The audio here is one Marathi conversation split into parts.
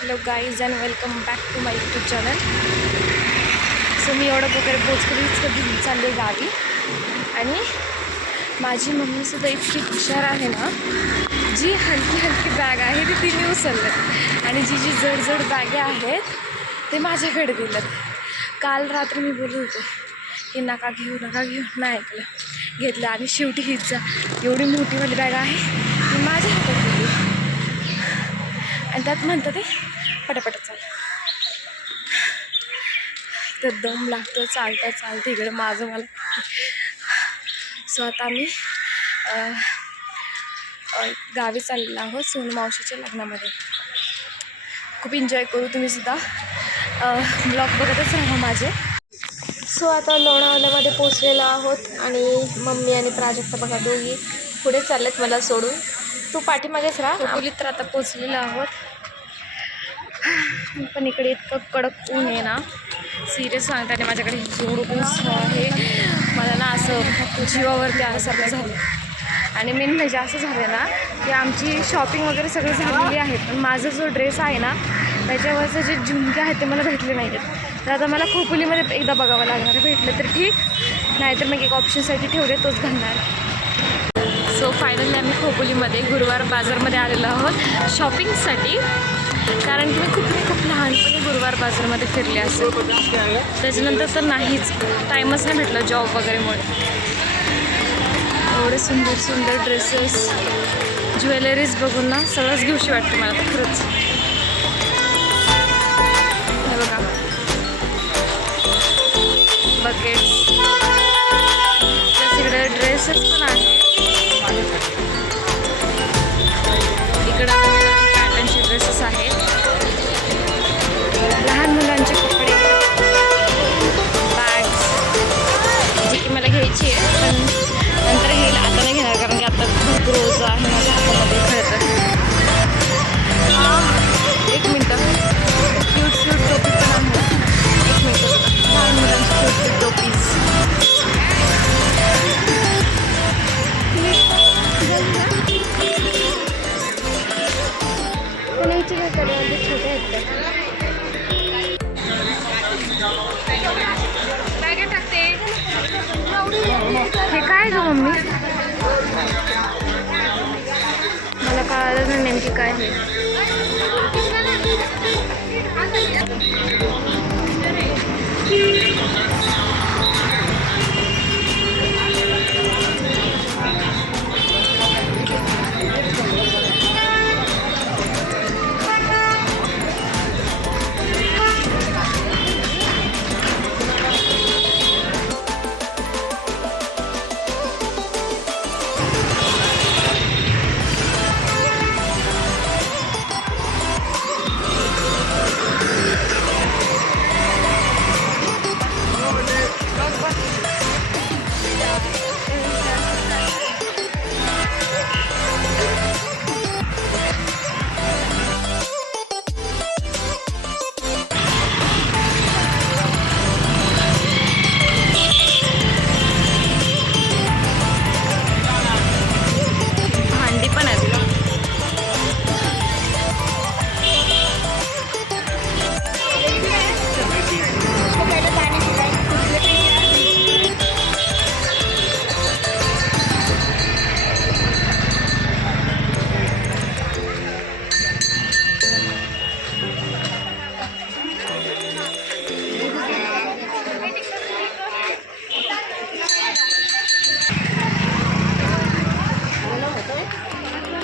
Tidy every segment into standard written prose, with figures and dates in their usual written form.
Hello guys and welcome back to my YouTube channel. So मी एवढं वगैरे पोचकरीच घेऊन चालले गावी. आणि माझी मम्मीसुद्धा इतकी हुशार आहे ना, जी हलकी हलकी बॅग आहे ती तिने उचललं आणि जी जी जड जड बॅगे आहेत ते माझ्याकडे दिलं. काल रात्री मी बोलत होते की नका घेऊ नाही ऐकलं, घेतलं आणि शेवटी हीच एवढी मोठीवाली बॅग आहे ती माझ्या हातात दिली. आणि त्यात म्हणतं ते पटापट चाल. तर दम लागतो चालता इकडे माझं मला. सो आता आम्ही गावी चाललेलो आहोत सोनू मावशीच्या लग्नामध्ये. खूप एन्जॉय करू, तुम्ही सुद्धा ब्लॉग बघतच राहा माझे. सो आता लोणावळ्यामध्ये पोचलेलो आहोत आणि मम्मी आणि प्राजक्ता बघा दोघी पुढे चाललेत मला सोडून. तू पाठीमागेच राहा. खोपोलीत तर आता पोचलेलो आहोत, पण इकडे इतकं कडक ऊन आहे ना, सिरियस सांगताना माझ्याकडे एवढं ऊन आहे मला ना असं जीवावरती आल्यासारखं झालं. आणि मेन म्हणजे असं झालं ना की आमची शॉपिंग वगैरे सगळं झालेली आहे, पण माझा जो ड्रेस आहे ना त्याच्यावरचे जे झुमके आहेत ते मला भेटले नाही आहेत. तर आता मला खोपोलीमध्ये एकदा बघावं लागणार आहे, भेटलं तर ठीक, नाहीतर मग एक ऑप्शनसाठी ठेवले तोच घालणार. सो फायनली आम्ही खोपोलीमध्ये गुरुवार बाजारमध्ये आलेलो आहोत शॉपिंगसाठी. कारण की मी खूप लहानपणी गुरुवार बाजारमध्ये फिरले असेल, त्याच्यानंतर तर नाहीच, टाईमच नाही भेटला जॉब वगैरेमुळे. एवढे सुंदर सुंदर ड्रेसेस, ज्वेलरीज बघून ना सगळंच घेऊशी वाटतं मला तर खरंच. हे बघा बकेट्स, इकडे ड्रेसेस पण आहेत. इकडं पॅटर्नचे ड्रेसेस आहेत, लहान मुलांचे कपडे, बॅग्स जी की मला घ्यायची आहे, पण नंतर घेईल, आता नाही घेणार कारण की आता भरपूर रोज आहे माझ्या हातामध्ये. खरं तर एक मिनटं, क्यूट टोपी पण आहे. एक मिनटं, लहान मुलांची क्यूट टोपीज. छोटे आहेत टाकते. हे काय ग मम्मी, मला कळलं नाही नेमकी काय आहे.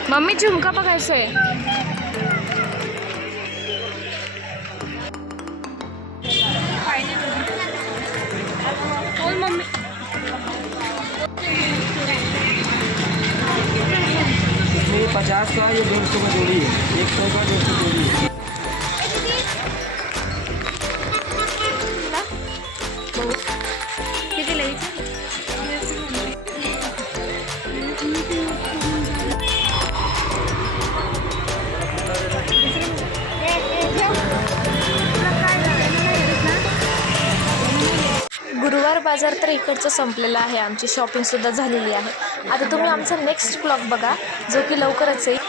मम्मी झुमका बघायचं आहे. मम्मी ये 50 का, ये 200 का जोड़ी है, 100 का 200 जोड़ी है. किती लिहायचं? गुरुवार बाजार तर इकडचं संपलेला आहे, आमची शॉपिंगसुद्धा झालेली आहे. आता तुम्ही आमचा नेक्स्ट ब्लॉग बघा जो की लवकरच येईल.